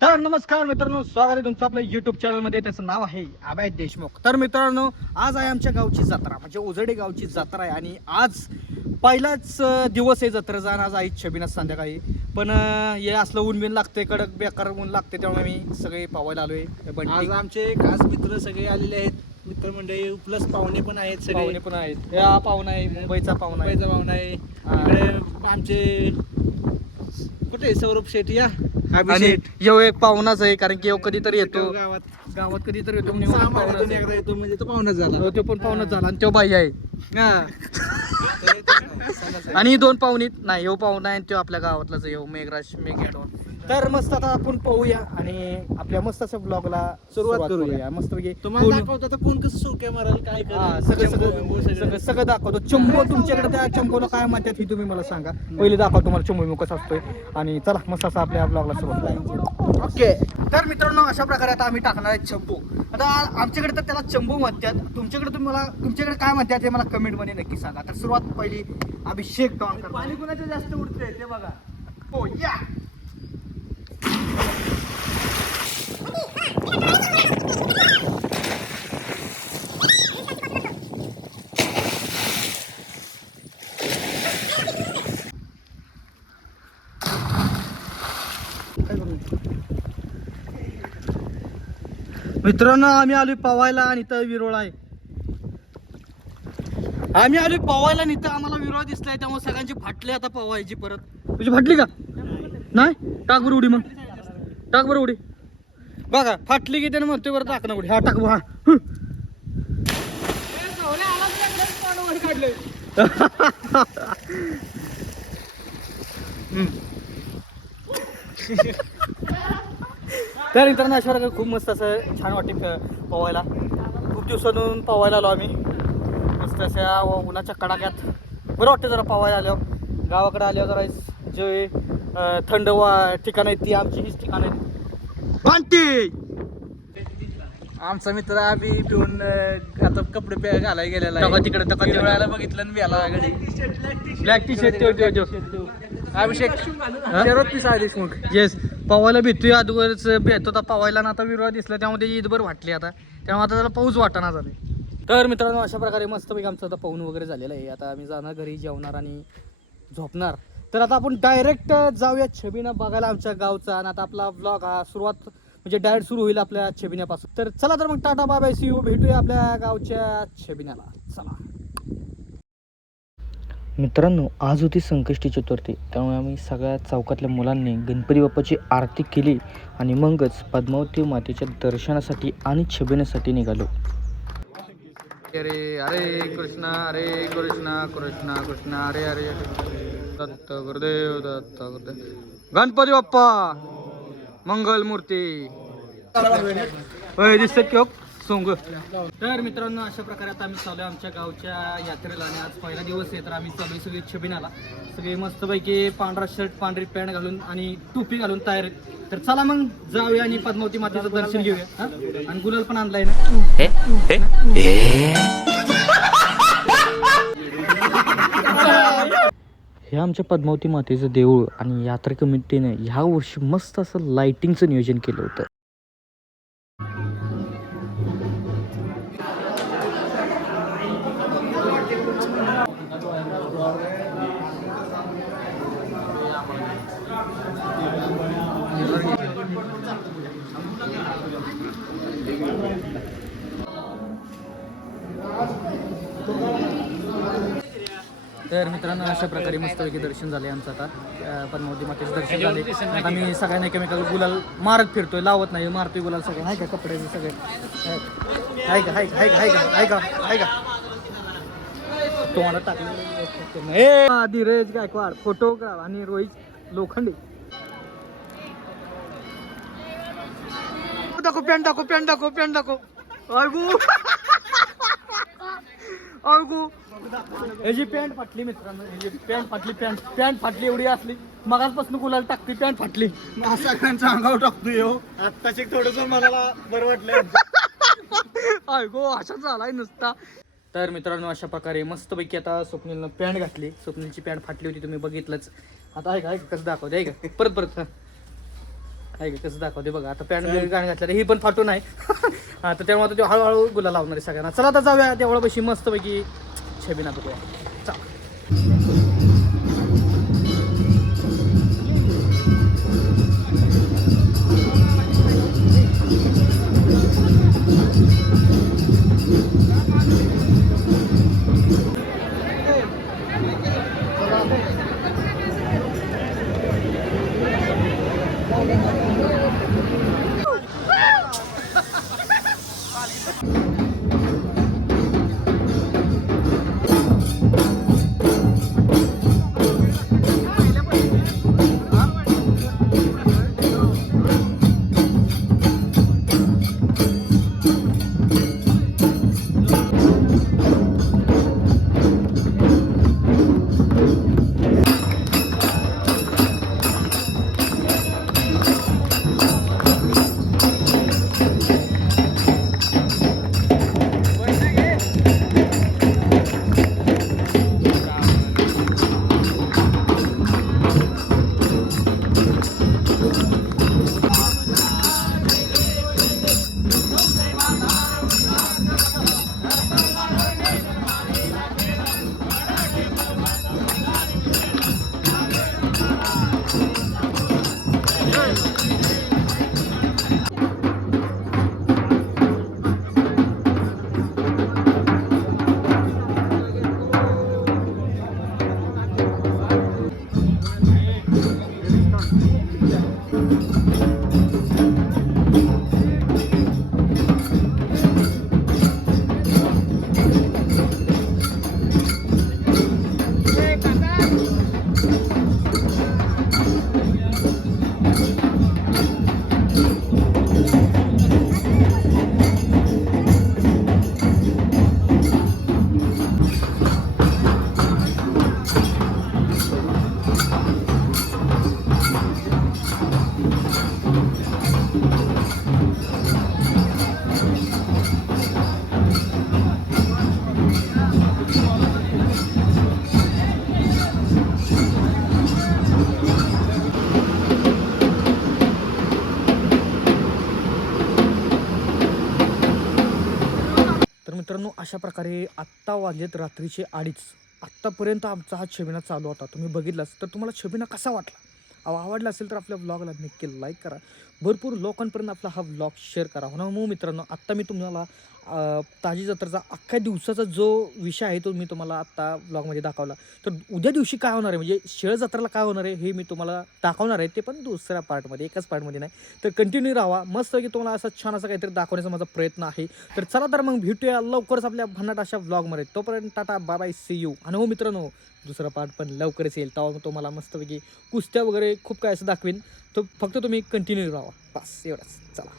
तर नमस्कार मित्रांनो, स्वागत आहे तुमचं आपल्या युट्यूब चॅनलमध्ये. त्याचं नाव आहे अभय देशमुख. तर मित्रांनो, आज आहे आमच्या गावची जत्रा, म्हणजे उजडे गावची जत्रा आहे. आणि आज पहिलाच दिवस आहे जत्रेचा. आणि आज आई छबिनाच संध्याकाळी पण हे असलं ऊन बिन लागते, कडक बेकार ऊन लागते, त्यामुळे मी सगळे पावायला आलोय. आज आमचे खास मित्र सगळे आलेले आहेत, मित्रमंडळी प्लस पाहुणे पण आहेत, सगळे पाहुणे पण आहेत. हा पाहुणा आहे, मुंबईचा पाहुणा आहे. पाहुणा आहे. इकडे आमचे कुठे सौरभ शेट्टी या आणि यो एक पाहुणाच आहे, कारण की यो कधीतरी येतो गावात कधीतरी येतो. एकदा येतो म्हणजे तो पाहुणाच झाला. तो पण पाहुणाच झाला आणि तो बाई आहे. आणि दोन पाहुणीत नाही, यो पाहुणा आहे तो आपल्या गावातलाच आहे, मेघराज मेघेडो. तर मस्त आता आपण पाहूया आणि आपल्या मस्त अशा ब्लॉगला सुरुवात करूया. मस्त तुम्हाला दाखवतो आता कोण कसं सोक्या माराल, काय सगळं दाखवतो. चंबो तुमच्याकडे, त्या चंबोला काय म्हणतात हे तुम्ही मला सांगा. पहिले दाखवतो तुम्हाला चंबो कसा असतोय. आणि चला मस्त असं आपल्या ब्लॉगला सुरुवात करायची. ओके, तर मित्रांनो, अशा प्रकारे आता आम्ही टाकणार आहे चंबो. आता आमच्याकडे तर त्याला चंबो म्हणतात, तुमच्याकडे काय म्हणतात हे मला कमेंट मध्ये नक्की सांगा. तर सुरुवात पहिली अभिषेक डॉन. पाणी कुणाचं जास्त उडतंय ते बघा. हो या. मित्रांनो, आम्ही आलोय पवायला आणि इथं विरोळ आहे. आम्ही आलोय पवायला आणि इथं आम्हाला विरोळ दिसलाय, त्यामुळे सगळ्यांची फाटली आता पवायची. परत तुझी फाटली का नाही? टाक बरं उडी, मग टाक बरं उडी. बघा फाटली की त्याने म्हणतोय बरं टाक ना उडी. हा टाक हा. तर मित्रांनो, अशा प्रकारे खूप मस्त असं छान वाटते पवायला. खूप दिवसातून पवायला आलो आम्ही, मस्त अशा उन्हाच्या कडाक्यात. बरं वाटतं जरा पवायला आल्यावर. गावाकडे आल्यावर जरा जे थंड ठिकाण आहेत ती आमची हीच ठिकाण आहेत. भांटी आमचा मित्र आम्ही पिऊन आता कपडे घालायला गेलेला आहे. तिकडे वेळाला बघितलं आणि व्याला गाडी ब्लॅक टी शर्ट अभिषेक देशमुख. येस, पवायला भेटतोय. अगोदरच भेटतो आता पवायला, ना आता विरोध दिसला त्यामुळे त्याची ईदभर वाटली. आता त्यामुळे आता त्याला पाऊस वाटणार झाले. तर मित्रांनो, अशा प्रकारे मस्तपैकी आमचं आता पाऊन वगैरे झालेलं आहे. आता आम्ही जाणार घरी, जेवणार आणि झोपणार. तर आता आपण डायरेक्ट जाऊया छबिना बघायला आमच्या गावचा. आणि आता आपला ब्लॉग हा सुरुवात म्हणजे डायरेक्ट सुरू होईल आपल्या छबिन्यापासून. तर चला, तर मग tata bye bye, see you. भेटूया आपल्या गावच्या छबिन्याला. चला मित्रांनो, आज होती संकष्टी चतुर्थी, त्यामुळे आम्ही सगळ्या चौकातल्या मुलांनी गणपती बाप्पाची आरती केली आणि मगच पद्मावती मातेच्या दर्शनासाठी आणि छबिण्यासाठी निघालो. अरे हरे कृष्णा कृष्णा कृष्णा हरे हरे. दत्त गुरुदेव, दत्त गुरुदेव. गणपती बाप्पा मंगल मूर्ती दिसतात की सोंग. तर मित्रांनो, अशा प्रकारे आता आम्ही चालू आहे आमच्या गावच्या यात्रेला. आणि आज पहिला दिवस आहे, तर आम्ही चालू आहे सगळे छबिनाला. सगळे मस्तपैकी पांढरा शर्ट, पांढरी पॅन्ट घालून आणि टोपी घालून तयार आहेत. तर चला मग जाऊया आणि पद्मावती मातेचं दर्शन घेऊया. आणि गुलाल पण आणलाय ना. हे आमच्या पद्मावती मातेचं देऊळ आणि यात्रा कमिटीने ह्या वर्षी मस्त असं लाइटिंगचं नियोजन केलं होतं. तर मित्रांनो, अशा प्रकारे मस्तपैकी दर्शन झाले आमचं. आता पद्मावती मातेचं दर्शन झाले. आता मी सगळ्यांना एकमेकाला गुलाल मारत फिरतोय, लावत नाही, मारतोय गुलाल. सगळे आहे का कपड्याचे सगळे आहे का तुम्हाला टाकले. धीरज गायकवाड फोटोग्राफ आणि रोहित लोखंडे. दाखव पॅन्ट दाखव. अगो याची पॅन्ट फाटली मित्रांनो, पॅन्ट फाटली एवढी असली. मगाचपासून गुलाल टाकते, पॅन्ट फाटली. सगळ्यांचं अंगावर टाकतोय. आत्ताच थोडस मला बरं वाटलं. अगो असाच झालाय नुसता. तर मित्रांनो, अशा प्रकारे मस्तपैकी आता स्वप्नीलनं पॅन्ट घातली. स्वप्नीलची पॅन्ट फाटली होती, तुम्ही बघितलंच. आता आहे का कसं दाखवते, आहे का परत आहे का कसं दाखवते बघा. आता पॅन्ट गाणं घातलं ही पण फाटून आहे. हा तर त्यामुळे आता ते हळूहळू गुलाल लावणार आहे सगळ्यांना. चला आता जाऊया देवळापाशी मस्तपैकी छबिना बघूया. चला. तर मित्रांनो अशा प्रकारे आत्ता वाजलेत रात्रीचे 2:30. आत्तापर्यंत आमचा हा छबिना चालू होता. तुम्ही बघितलास तर तुम्हाला छबिना कसा वाटला? आवडला असेल तर आपल्या व्लॉगला नक्की लाईक करा. भरपूर लोकांपर्यंत आपला हा व्लॉग शेअर करा. हो ना मग मित्रांनो आत्ता मी तुम्हाला ताजी जत्रेचा अख्ख्या दिवसाचा जो विषय आहे तो मी तुम्हाला आत्ता व्लॉगमध्ये दाखवला. तर उद्या दिवशी काय होणार आहे म्हणजे शेळ जत्रेला काय होणार आहे हे मी तुम्हाला दाखवणार आहे. ते पण दुसऱ्या पार्टमध्ये एकाच पार्टमध्ये नाही. तर कंटिन्यू राहा. मस्त की तुम्हाला असं छान असं काहीतरी दाखवण्याचा माझा प्रयत्न आहे. तर चला तर मग भेटूया लवकरच आपल्या भन्नाट अशा व्लॉगमध्ये. तोपर्यंत tata bye bye see you. आणि हो मित्रांनो दुसरा पार्ट पण लवकरच येईल. तेव्हा तुम्हाला मस्तपैकी कुस्त्या वगैरे खूप काय असं दाखवेन. तर फक्त तुम्ही कंटिन्यू राहा. बस एवढंच. चला.